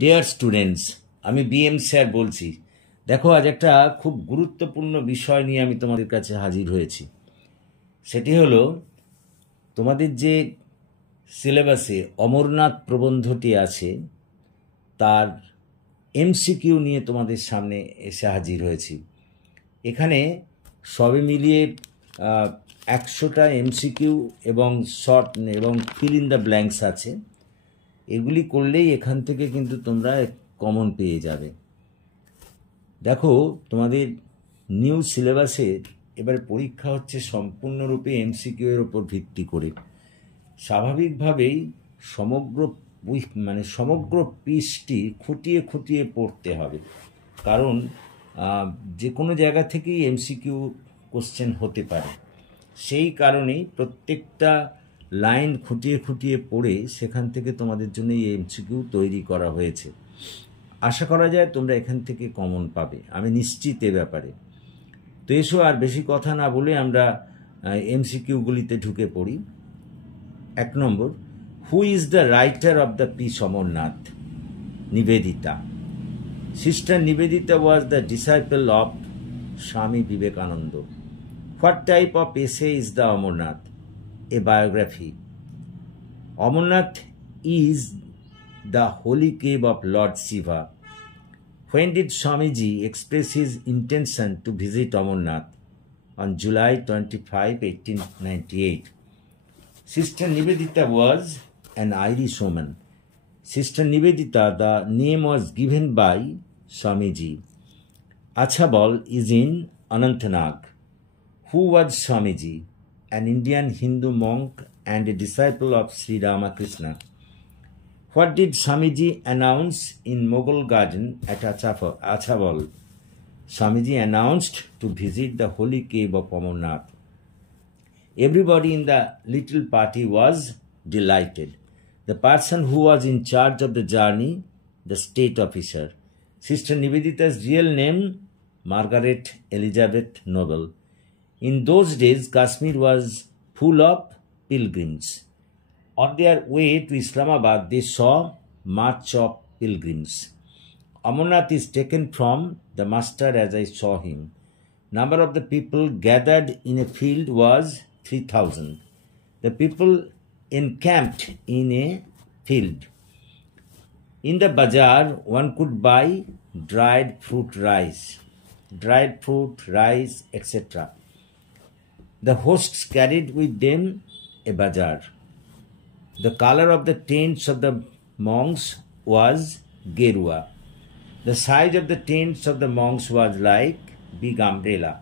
Dear students, আমি BM sir বলছি। দেখো, আজ একটা খুব গুরুত্বপূর্ণ বিষয় নিয়ে আমি তোমাদের কাছে হাজির হয়েছি। সেটি হলো তোমাদের যে সিলেবাসে অমরনাথ প্রবন্ধটি আছে তার এমসিকিউ নিয়ে তোমাদের সামনে এসে হাজির হয়েছি। এখানে সবে মিলিয়ে 100টা এমসিকিউ এবং শর্ট এবং ফিল ইন দ্য ব্ল্যাঙ্কস আছে। এগুলি করলেই এখান থেকে কিন্তু তোমরা কমন পেয়ে যাবে। দেখো, তোমাদের নিউ সিলেবাসে এবার পরীক্ষা হচ্ছে সম্পূর্ণরূপে এমসিকিউ এর ওপর ভিত্তি করে। স্বাভাবিকভাবেই সমগ্র পৃষ্ঠটি খুঁটিয়ে খুঁটিয়ে পড়তে হবে, কারণ যে কোনো জায়গা থেকেই এমসিকিউ কোশ্চেন হতে পারে। সেই কারণেই প্রত্যেকটা লাইন খুঁটিয়ে খুঁটিয়ে পড়ে সেখান থেকে তোমাদের জন্য এই এমসিকিউ তৈরি করা হয়েছে। আশা করা যায় তোমরা এখান থেকে কমন পাবে, আমি নিশ্চিত এ ব্যাপারে। তো এসো, আর বেশি কথা না বলে আমরা এমসিকিউগুলিতে ঢুকে পড়ি। 1 number, who is the writer of the piece Amarnath? Nivedita. Sister Nivedita was the disciple of Swami Vivekananda. What type of essay is the Amarnath? A biography. Amarnath is the holy cave of Lord Shiva. When did Swamiji express his intention to visit Amarnath? On July 25, 1898. Sister Nivedita was an Irish woman. Sister Nivedita, the name was given by Swamiji. Achabal is in Anantnag. Who was Swamiji? An Indian Hindu monk and a disciple of Sri Ramakrishna. What did Swamiji announce in Mughal garden at Achabal? Swamiji announced to visit the holy cave of Amarnath. Everybody in the little party was delighted. The person who was in charge of the journey, the state officer. Sister Nivedita's real name, Margaret Elizabeth Noble. In those days, Kashmir was full of pilgrims. On their way to Islamabad, they saw march of pilgrims. Amarnath is taken from the master as I saw him. Number of the people gathered in a field was 3,000. The people encamped in a field. In the bazaar, one could buy dried fruit, rice, etc. The hosts carried with them a bazaar. The color of the tents of the monks was gerua. The size of the tents of the monks was like big umbrella.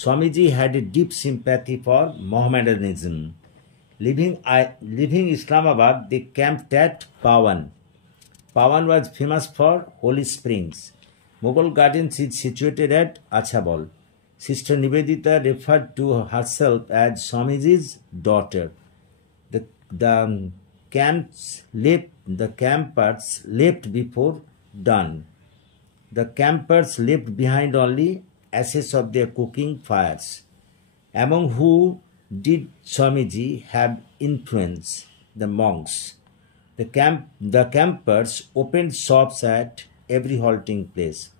Swamiji had a deep sympathy for Mohammedanism. Leaving Islamabad, they camped at Pawan. Pawan was famous for holy springs. Mughal Gardens is situated at Achabal. Sister Nivedita referred to herself as Swamiji's daughter. The campers left before dawn. The campers left behind only ashes of their cooking fires. Among who did Swamiji have influence? The monks. The campers opened shops at every halting place.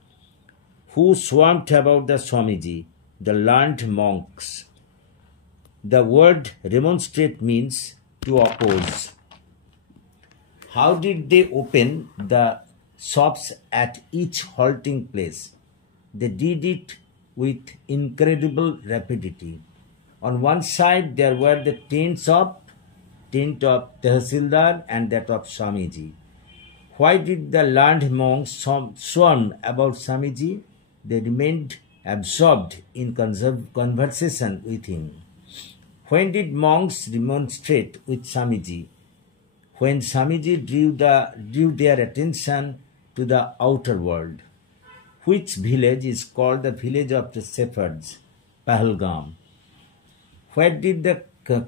Who swarmed about the Swamiji? The learned monks. The word remonstrate means to oppose. How did they open the shops at each halting place? They did it with incredible rapidity. On one side there were the tent of Tehsildar and that of Swamiji. Why did the learned monks swarm about Swamiji? They remained absorbed in conversation with him. When did monks remonstrate with Swamiji? When Swamiji drew their attention to the outer world. Which village is called the village of the shepherds? Pahalgam. Where did the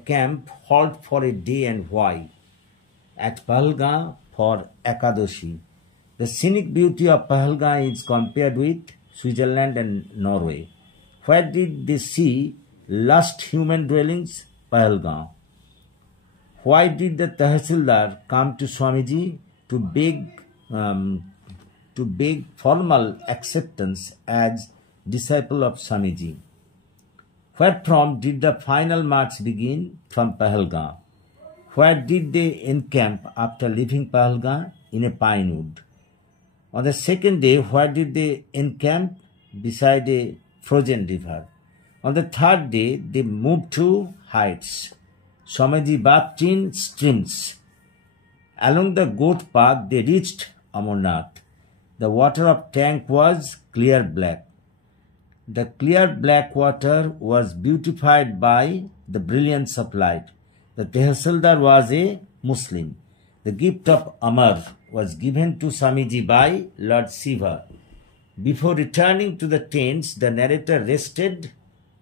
camp halt for a day and why? At Pahalgam for Ekadashi. The scenic beauty of Pahalgam is compared with Switzerland and Norway. Where did they see last human dwellings? Pahalgam. Why did the Tehsildar come to Swamiji? To beg to beg formal acceptance as disciple of Swamiji. Wherefrom did the final march begin? From Pahalgam. Where did they encamp after leaving Pahalgam? In a pine wood. On the second day, where did they encamp? Beside a frozen river. On the third day, they moved to heights. Swamiji bathed in streams. Along the goat path, they reached Amarnath. The water of tank was clear black. The clear black water was beautified by the brilliance of light. The Tehsildar was a Muslim. The gift of Amar was given to Swamiji by Lord Shiva. Before returning to the tents, the narrator rested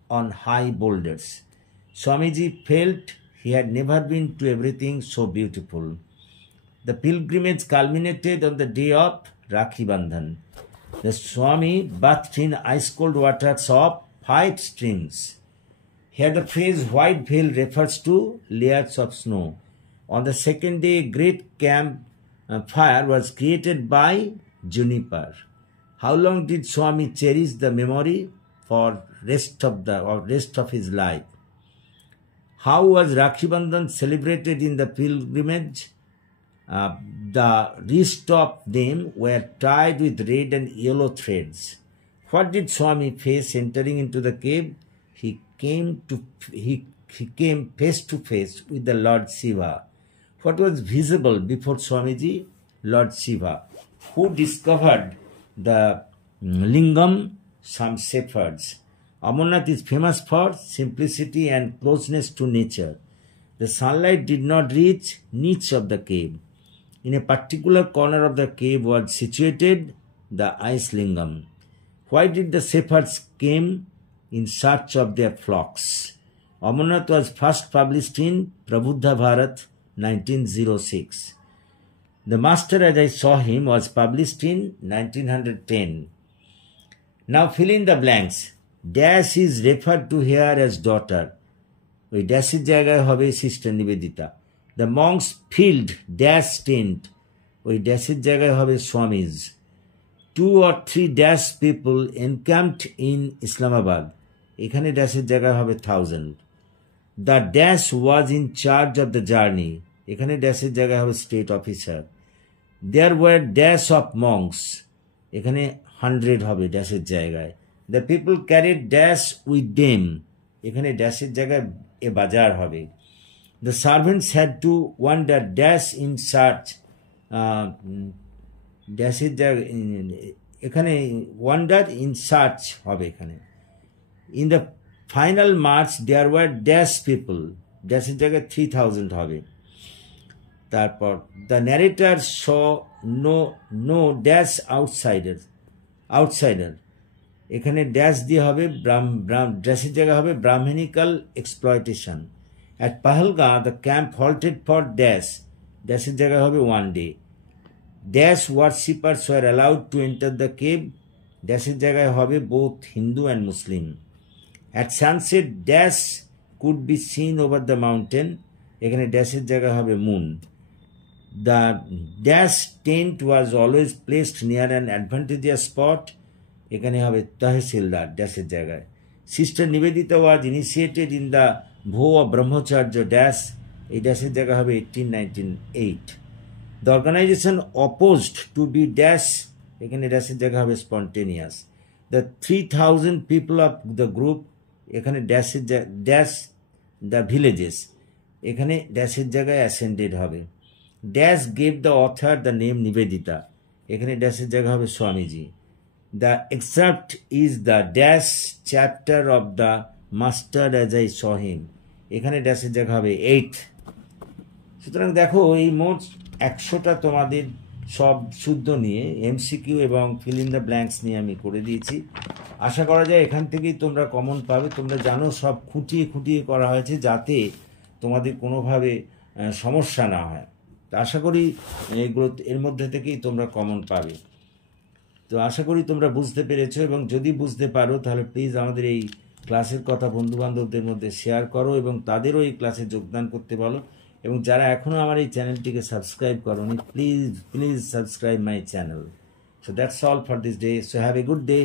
on high boulders. Swamiji felt he had never been to everything so beautiful. The pilgrimage culminated on the day of Rakhi Bandhan. The Swami bathed in ice-cold waters of 5 streams. Here the phrase white veil refers to layers of snow. On the second day, a great camp fire was created by juniper. How long did Swami cherish the memory? For rest of his life. How was Rakhi Bandhan celebrated in the pilgrimage? The wrists of them were tied with red and yellow threads. What did Swami face entering into the cave? He came face to face with the Lord Shiva. What was visible before Swamiji? Lord Shiva. Who discovered the lingam? Some shepherds. Amarnath is famous for simplicity and closeness to nature. The sunlight did not reach niche of the cave. In a particular corner of the cave was situated the ice lingam. Why did the shepherds came in search of their flocks? Amarnath was first published in Prabuddha Bharat 1906. The Master as I Saw Him was published in 1910. Now fill in the blanks. Dash is referred to here as daughter. ওই ড্যাশের জায়গায় হবে sister Nivedita. The monks field dash tent, ওই ড্যাশের জায়গায় হবে Swamiji. 2 or 3 dash people encamped in Islamabad, এখানে ড্যাশের জায়গায় হবে 1000। The dash was in charge of the journey, এখানে ড্যাশের জায়গায় হবে state officer. There were dash of monks, এখানে 100 হবে ড্যাশের জায়গায়। The people carried dash with them, এখানে ড্যাশের জায়গায় এ বাজার হবে। The servants had to wonder dash in search, ড্যাশের জায়গায় এখানে ওয়ান্ডার ইন সার্চ হবে এখানে। In the final march there were dash people, ড্যাশের জায়গায় 3000 হবে। তারপর the narrator saw no dash outsider, এখানে ড্যাশ দিয়ে হবে ড্যাশের জায়গায় হবে Brahminical exploitation. At Pahalgam the camp halted for ড্যাশের জায়গায় হবে 1 day. Dash worshippers were allowed to enter the cave, ড্যাশের জায়গায় হবে both Hindu and Muslim. At sunset dash could be seen over the mountain, এখানে ড্যাশের জায়গায় হবে moon. The dash tent was always placed near an advantageous spot, এখানে হবে তহসিলদার ড্যাশের জায়গায়। Sister Nivedita was initiated in the vow of brahmacharya dash, এই ড্যাশের জায়গা হবে 1898। The organisation opposed to be dash, এখানে ড্যাশের জায়গা হবে spontaneous. The 3000 people of the group, এখানে ড্যাশের ড্যাশ দ্য ভিলেজেস, এখানে ড্যাশের জায়গায় অ্যাসেন্ডেড হবে। Dash gave the author the name Nivedita, এখানে ড্যাশের জায়গা হবে Swamiji. The excerpt is the dash chapter of the Master as I saw him, এখানে ড্যাশের জায়গা হবে 8। সুতরাং দেখো এই মোট 100টা তোমাদের সব শুদ্ধ নিয়ে এমসিকিউ এবং ফিল ইন দ্য ব্ল্যাঙ্কস নিয়ে আমি করে দিয়েছি। আশা করা যায় এখান থেকেই তোমরা কমন পাবে। তোমরা জানো সব খুঁটিয়ে খুঁটিয়ে করা হয়েছে যাতে তোমাদের কোনোভাবে সমস্যা না হয়। তো আশা করি এগুলো এর মধ্যে থেকেই তোমরা কমন পাবে। তো আশা করি তোমরা বুঝতে পেরেছো, এবং যদি বুঝতে পারো তাহলে প্লিজ আমাদের এই ক্লাসের কথা বন্ধুবান্ধবদের মধ্যে শেয়ার করো এবং তাদেরও এই ক্লাসে যোগদান করতে বলো। এবং যারা এখনও আমার এই চ্যানেলটিকে সাবস্ক্রাইব করোনি, please please subscribe my channel. So that's all for this day. So have a good day.